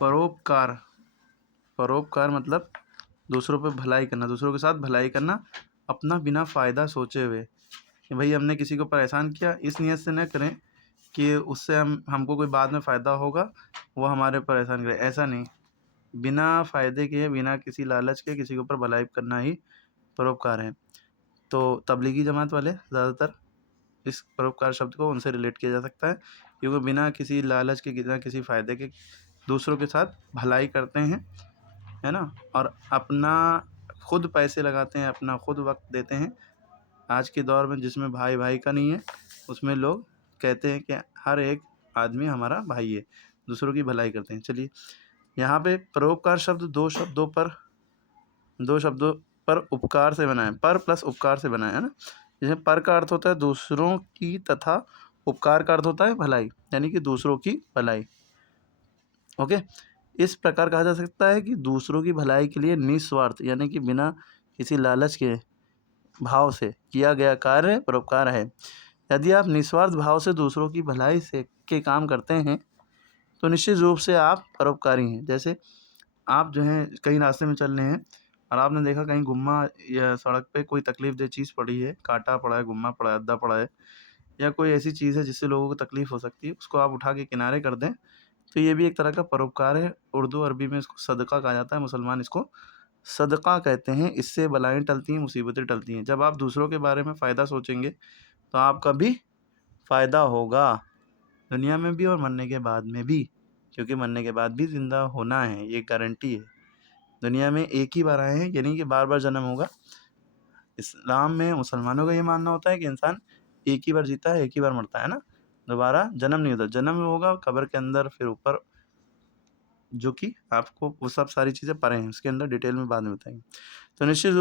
परोपकार, परोपकार मतलब दूसरों पे भलाई करना, दूसरों के साथ भलाई करना, अपना बिना फ़ायदा सोचे हुए कि भाई हमने किसी को परेशान किया, इस नियत से न करें कि उससे हमको कोई बाद में फ़ायदा होगा, वो हमारे परेशान करे, ऐसा नहीं। बिना फ़ायदे के, बिना किसी लालच के किसी के ऊपर भलाई करना ही परोपकार है। तो तबलीगी जमात वाले ज़्यादातर इस परोपकार शब्द को उनसे रिलेट किया जा सकता है, क्योंकि बिना किसी लालच के, बिना किसी फ़ायदे के दूसरों के साथ भलाई करते हैं, है ना? और अपना खुद पैसे लगाते हैं, अपना खुद वक़्त देते हैं। आज के दौर में जिसमें भाई-भाई का नहीं है, उसमें लोग कहते हैं कि हर एक आदमी हमारा भाई है, दूसरों की भलाई करते हैं। चलिए, यहाँ पे परोपकार शब्द 2 शब्दों पर उपकार से बना है, पर प्लस उपकार से बना है ना? जैसे पर का अर्थ होता है दूसरों की, तथा उपकार का अर्थ होता है भलाई, यानी कि दूसरों की भलाई। ओके? इस प्रकार कहा जा सकता है कि दूसरों की भलाई के लिए निस्वार्थ, यानी कि बिना किसी लालच के भाव से किया गया कार्य परोपकार है। यदि आप निस्वार्थ भाव से दूसरों की भलाई से के काम करते हैं, तो निश्चित रूप से आप परोपकारी हैं। जैसे आप जो हैं कहीं रास्ते में चल रहे हैं और आपने देखा कहीं गुम्मा या सड़क पे कोई तकलीफ़देह चीज़ पड़ी है, काँटा पड़ा है, गुम्मा पड़ा है, अद्दा पड़ा है, या कोई ऐसी चीज़ है जिससे लोगों को तकलीफ़ हो सकती है, उसको आप उठा के किनारे कर दें, तो ये भी एक तरह का परोपकार है। उर्दू अरबी में इसको सदका कहा जाता है, मुसलमान इसको सदका कहते हैं। इससे बलाएँ टलती हैं, मुसीबतें टलती हैं। जब आप दूसरों के बारे में फ़ायदा सोचेंगे, तो आपका भी फ़ायदा होगा, दुनिया में भी और मरने के बाद में भी, क्योंकि मरने के बाद भी ज़िंदा होना है, ये गारंटी है। दुनिया में एक ही बार आए हैं, ये नहीं कि बार-बार जन्म होगा। इस्लाम में मुसलमानों का ये मानना होता है कि इंसान एक ही बार जीता है, एक ही बार मरता है ना, दोबारा जन्म नहीं होता। जन्म होगा कब्र के अंदर, फिर ऊपर, जो कि आपको वो सब सारी चीज़ें परे हैं, उसके अंदर डिटेल में बाद में बताएँगे। तो निश्चित रूप